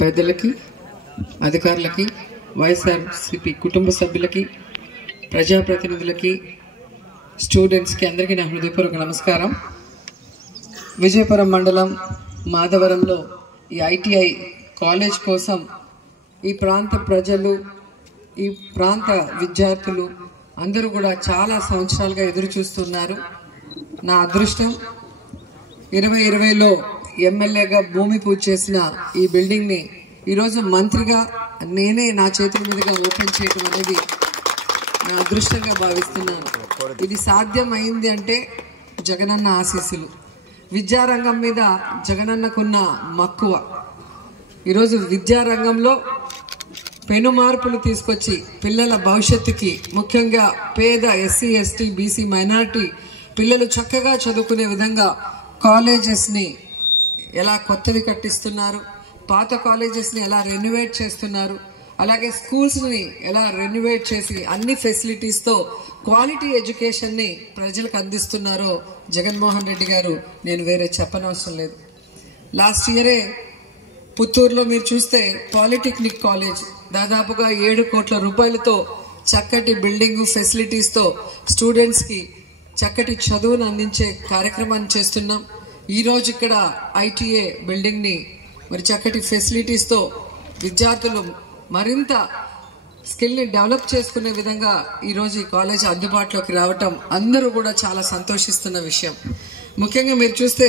పెద్దలకి, అధికారులకి, వైఎస్ఆర్సీపీ కుటుంబ సభ్యులకి, ప్రజాప్రతినిధులకి, స్టూడెంట్స్కి అందరికీ నా హృదయపూర్వక నమస్కారం. విజయపురం మండలం మాధవరంలో ఈ ఐటీఐ కాలేజ్ కోసం ఈ ప్రాంత ప్రజలు, ఈ ప్రాంత విద్యార్థులు అందరూ కూడా చాలా సంవత్సరాలుగా ఎదురు చూస్తున్నారు. నా అదృష్టం 2020లో ఎమ్మెల్యేగా భూమి పూజ చేసిన ఈ బిల్డింగ్ని ఈరోజు మంత్రిగా నేనే నా చేతుల మీదుగా ఓపెన్ చేయడం అనేది నా అదృష్టంగా భావిస్తున్నాను. ఇది సాధ్యమైంది అంటే జగనన్న ఆశీస్సులు. విద్యారంగం మీద జగనన్నకున్న మక్కువ. ఈరోజు విద్యారంగంలో పెను మార్పులు తీసుకొచ్చి పిల్లల భవిష్యత్తుకి, ముఖ్యంగా పేద ఎస్సీ, ఎస్టీ, బీసీ, మైనారిటీ పిల్లలు చక్కగా చదువుకునే విధంగా కాలేజెస్ని ఎలా కొత్తవి కట్టిస్తున్నారు, పాత కాలేజెస్ని ఎలా రెన్యువేట్ చేస్తున్నారు, అలాగే స్కూల్స్ని ఎలా రెన్యువేట్ చేసి అన్ని ఫెసిలిటీస్తో క్వాలిటీ ఎడ్యుకేషన్ని ప్రజలకు అందిస్తున్నారో జగన్మోహన్ రెడ్డి గారు నేను వేరే చెప్పనవసరం లేదు. లాస్ట్ ఇయరే పుత్తూరులో మీరు చూస్తే పాలిటెక్నిక్ కాలేజ్ దాదాపుగా 7 కోట్ల రూపాయలతో చక్కటి బిల్డింగ్ ఫెసిలిటీస్తో స్టూడెంట్స్కి చక్కటి చదువును అందించే కార్యక్రమాన్ని చేస్తున్నాం. ఈరోజు ఇక్కడ ఐటీఏ బిల్డింగ్ని మరి చక్కటి ఫెసిలిటీస్తో విద్యార్థులు మరింత స్కిల్ని డెవలప్ చేసుకునే విధంగా ఈరోజు ఈ కాలేజ్ అందుబాటులోకి రావటం అందరూ కూడా చాలా సంతోషిస్తున్న విషయం. ముఖ్యంగా మీరు చూస్తే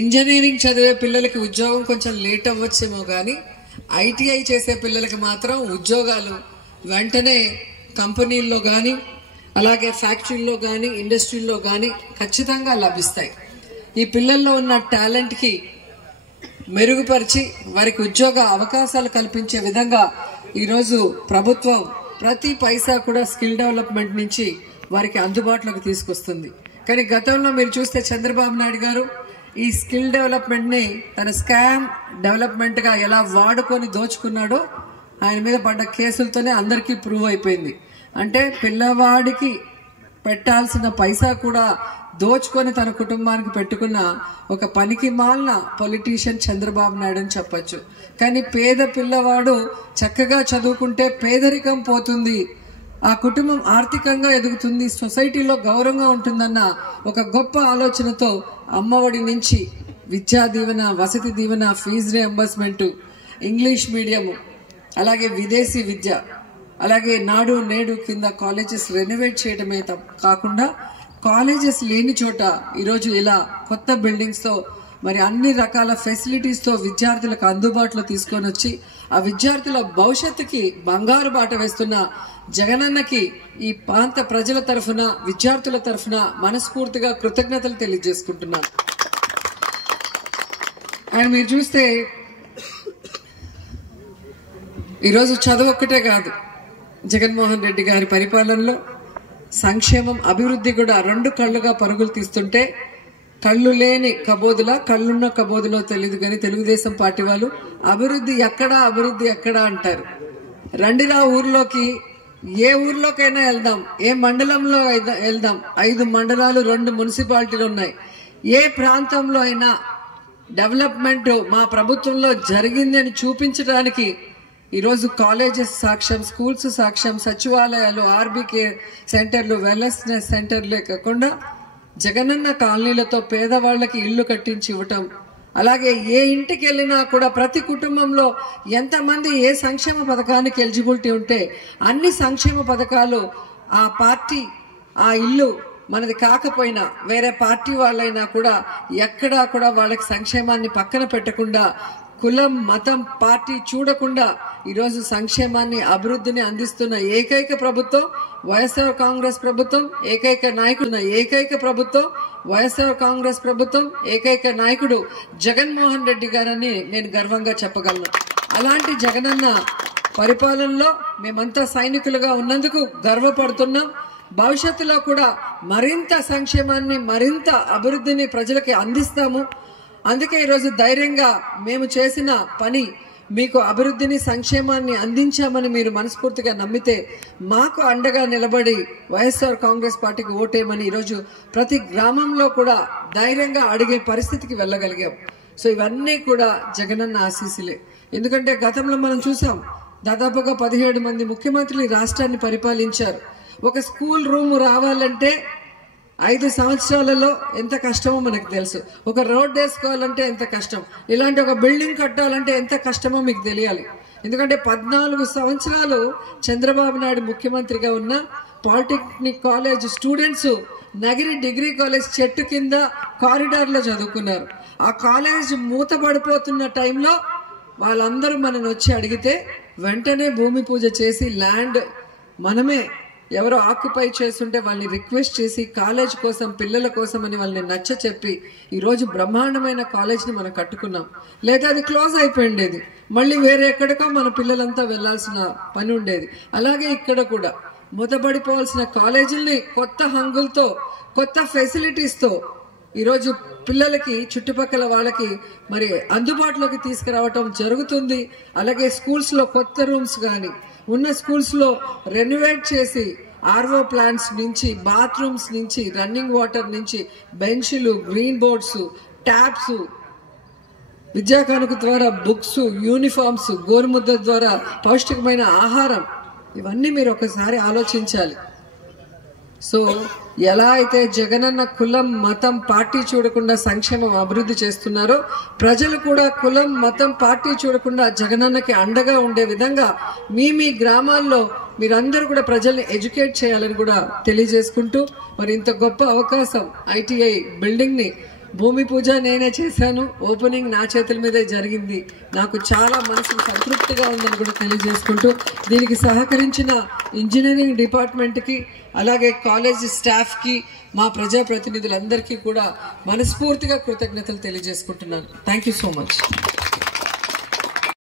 ఇంజనీరింగ్ చదివే పిల్లలకి ఉద్యోగం కొంచెం లేట్ అవ్వచ్చేమో కానీ ఐటీఐ చేసే పిల్లలకి మాత్రం ఉద్యోగాలు వెంటనే కంపెనీల్లో కానీ, అలాగే ఫ్యాక్టరీల్లో కానీ, ఇండస్ట్రీల్లో కానీ ఖచ్చితంగా లభిస్తాయి. ఈ పిల్లల్లో ఉన్న టాలెంట్కి మెరుగుపరిచి వారికి ఉద్యోగ అవకాశాలు కల్పించే విధంగా ఈరోజు ప్రభుత్వం ప్రతి పైసా కూడా స్కిల్ డెవలప్మెంట్ నుంచి వారికి అందుబాటులోకి తీసుకొస్తుంది. కానీ గతంలో మీరు చూస్తే చంద్రబాబు నాయుడు గారు ఈ స్కిల్ డెవలప్మెంట్ని తన స్కామ్ డెవలప్మెంట్గా ఎలా వాడుకొని దోచుకున్నాడో ఆయన మీద పడ్డ కేసులతోనే అందరికీ ప్రూవ్ అయిపోయింది. అంటే పిల్లవాడికి పెట్టాల్సిన పైసా కూడా దోచుకొని తన కుటుంబానికి పెట్టుకున్న ఒక పనికి మాలిన పొలిటీషియన్ చంద్రబాబు నాయుడు అని చెప్పచ్చు. కానీ పేద పిల్లవాడు చక్కగా చదువుకుంటే పేదరికం పోతుంది, ఆ కుటుంబం ఆర్థికంగా ఎదుగుతుంది, సొసైటీలో గౌరవంగా ఉంటుందన్న ఒక గొప్ప ఆలోచనతో అమ్మఒడి నుంచి Vidya Deevena, Vasathi Deevena, fee reimbursement, English medium, అలాగే విదేశీ విద్య, అలాగే నాడు నేడు కింద కాలేజెస్ రెనోవేట్ చేయడమే కాకుండా కాలేజెస్ లేని చోట ఈరోజు ఇలా కొత్త బిల్డింగ్స్తో మరి అన్ని రకాల ఫెసిలిటీస్తో విద్యార్థులకు అందుబాటులో తీసుకొని వచ్చి ఆ విద్యార్థుల భవిష్యత్తుకి బంగారు బాట వేస్తున్న జగనన్నకి ఈ ప్రాంత ప్రజల తరఫున, విద్యార్థుల తరఫున మనస్ఫూర్తిగా కృతజ్ఞతలు తెలియజేసుకుంటున్నాను. అండ్ మీరు చూస్తే ఈరోజు చదువు ఒక్కటే కాదు, జగన్మోహన్ రెడ్డి గారి పరిపాలనలో సంక్షేమం, అభివృద్ధి కూడా 2 కళ్ళుగా పరుగులు తీస్తుంటే కళ్ళు లేని కబోదులా, కళ్ళున్న కబోదులో తెలియదు కానీ తెలుగుదేశం పార్టీ వాళ్ళు అభివృద్ధి ఎక్కడా అంటారు. రండిరా ఊర్లోకి, ఏ ఊర్లోకైనా వెళ్దాం, ఏ మండలంలో వెళ్దాం. 5 మండలాలు, 2 మున్సిపాలిటీలు ఉన్నాయి. ఏ ప్రాంతంలో అయినా డెవలప్మెంట్ మా ప్రభుత్వంలో జరిగింది అని చూపించడానికి ఈరోజు కాలేజెస్ సాక్ష్యం, స్కూల్స్ సాక్ష్యం, సచివాలయాలు, ఆర్బీకే సెంటర్లు, వెల్నెస్ సెంటర్లే కాకుండా జగనన్న కాలనీలతో పేదవాళ్ళకి ఇల్లు కట్టించి ఇవ్వటం, అలాగే ఏ ఇంటికి వెళ్ళినా కూడా ప్రతి కుటుంబంలో ఎంతమంది ఏ సంక్షేమ పథకానికి ఎలిజిబిలిటీ ఉంటే అన్ని సంక్షేమ పథకాలు ఆ పార్టీ, ఆ ఇల్లు మనది కాకపోయినా వేరే పార్టీ వాళ్ళైనా కూడా ఎక్కడా కూడా వాళ్ళకి సంక్షేమాన్ని పక్కన పెట్టకుండా, కులం, మతం, పార్టీ చూడకుండా ఈరోజు సంక్షేమాన్ని, అభివృద్ధిని అందిస్తున్న ఏకైక ప్రభుత్వం వైఎస్ఆర్ కాంగ్రెస్ ప్రభుత్వం, ఏకైక నాయకుడు వైఎస్ఆర్ కాంగ్రెస్ ప్రభుత్వం, ఏకైక నాయకుడు జగన్మోహన్ రెడ్డి గారని నేను గర్వంగా చెప్పగలను. అలాంటి జగనన్న పరిపాలనలో మేమంతా సైనికులుగా ఉన్నందుకు గర్వపడుతున్నాం. భవిష్యత్తులో కూడా మరింత సంక్షేమాన్ని, మరింత అభివృద్ధిని ప్రజలకి అందిస్తాము. అందుకే ఈరోజు ధైర్యంగా మేము చేసిన పని మీకు అభివృద్ధిని, సంక్షేమాన్ని అందించామని మీరు మనస్ఫూర్తిగా నమ్మితే మాకు అండగా నిలబడి వైఎస్ఆర్ కాంగ్రెస్ పార్టీకి ఓటేయమని ఈరోజు ప్రతి గ్రామంలో కూడా ధైర్యంగా అడిగే పరిస్థితికి వెళ్ళగలిగాం. సో ఇవన్నీ కూడా జగనన్న ఆశీస్సులే. ఎందుకంటే గతంలో మనం చూసాం, దాదాపుగా 17 మంది ముఖ్యమంత్రులు రాష్ట్రాన్ని పరిపాలించారు. ఒక స్కూల్ రూమ్ రావాలంటే 5 సంవత్సరాలలో ఎంత కష్టమో మనకు తెలుసు. ఒక రోడ్ వేసుకోవాలంటే ఎంత కష్టం, ఇలాంటి ఒక బిల్డింగ్ కట్టాలంటే ఎంత కష్టమో మీకు తెలియాలి. ఎందుకంటే 14 సంవత్సరాలు చంద్రబాబు నాయుడు ముఖ్యమంత్రిగా ఉన్న polytechnic college students Nagiri degree college చెట్టు కింద కారిడార్లో చదువుకున్నారు. ఆ కాలేజ్ మూతపడిపోతున్న టైంలో వాళ్ళందరూ మనని వచ్చి అడిగితే వెంటనే భూమి పూజ చేసి ల్యాండ్ మనమే ఎవరో ఆక్యుపై చేస్తుంటే వాళ్ళని రిక్వెస్ట్ చేసి కాలేజ్ కోసం, పిల్లల కోసం అని వాళ్ళని నచ్చ చెప్పి ఈరోజు బ్రహ్మాండమైన కాలేజ్ని మనం కట్టుకున్నాం. లేదా అది క్లోజ్ అయిపోయిండేది, మళ్ళీ వేరే ఎక్కడికో మన పిల్లలంతా వెళ్లాల్సిన పని ఉండేది. అలాగే ఇక్కడ కూడా మూతపడిపోవాల్సిన కాలేజీల్ని కొత్త హంగులతో, కొత్త ఫెసిలిటీస్తో ఈరోజు పిల్లలకి, చుట్టుపక్కల వాళ్ళకి మరి అందుబాటులోకి తీసుకురావటం జరుగుతుంది. అలాగే స్కూల్స్లో కొత్త రూమ్స్ కానీ, ఉన్న స్కూల్స్లో రెనోవేట్ చేసి ఆర్ఓ ప్లాంట్స్ నుంచి, బాత్రూమ్స్ నుంచి, రన్నింగ్ వాటర్ నుంచి, బెంచ్లు, గ్రీన్ బోర్డ్స్, ట్యాప్స్, విద్యా కానుక ద్వారా బుక్స్, యూనిఫామ్స్, గోరుముద్ద ద్వారా పౌష్టికమైన ఆహారం, ఇవన్నీ మీరు ఒకసారి ఆలోచించాలి. సో ఎలా అయితే జగనన్న కులం, మతం, పార్టీ చూడకుండా సంక్షేమం, అభివృద్ధి చేస్తున్నారో ప్రజలు కూడా కులం, మతం, పార్టీ చూడకుండా జగనన్నకి అండగా ఉండే విధంగా మీ గ్రామాల్లో మీరందరూ కూడా ప్రజల్ని ఎడ్యుకేట్ చేయాలని కూడా తెలియజేసుకుంటూ, మరి ఇంత గొప్ప అవకాశం ITI బిల్డింగ్ని భూమి పూజ నేనే చేశాను, ఓపెనింగ్ నా చేతుల మీదే జరిగింది. నాకు చాలా మనసుకు సంతృప్తిగా ఉందని కూడా తెలియజేసుకుంటూ, దీనికి సహకరించిన ఇంజనీరింగ్ డిపార్ట్మెంట్కి, అలాగే కాలేజ్ స్టాఫ్కి, మా ప్రజాప్రతినిధులందరికీ కూడా మనస్ఫూర్తిగా కృతజ్ఞతలు తెలియజేసుకుంటున్నాను. Thank you so much.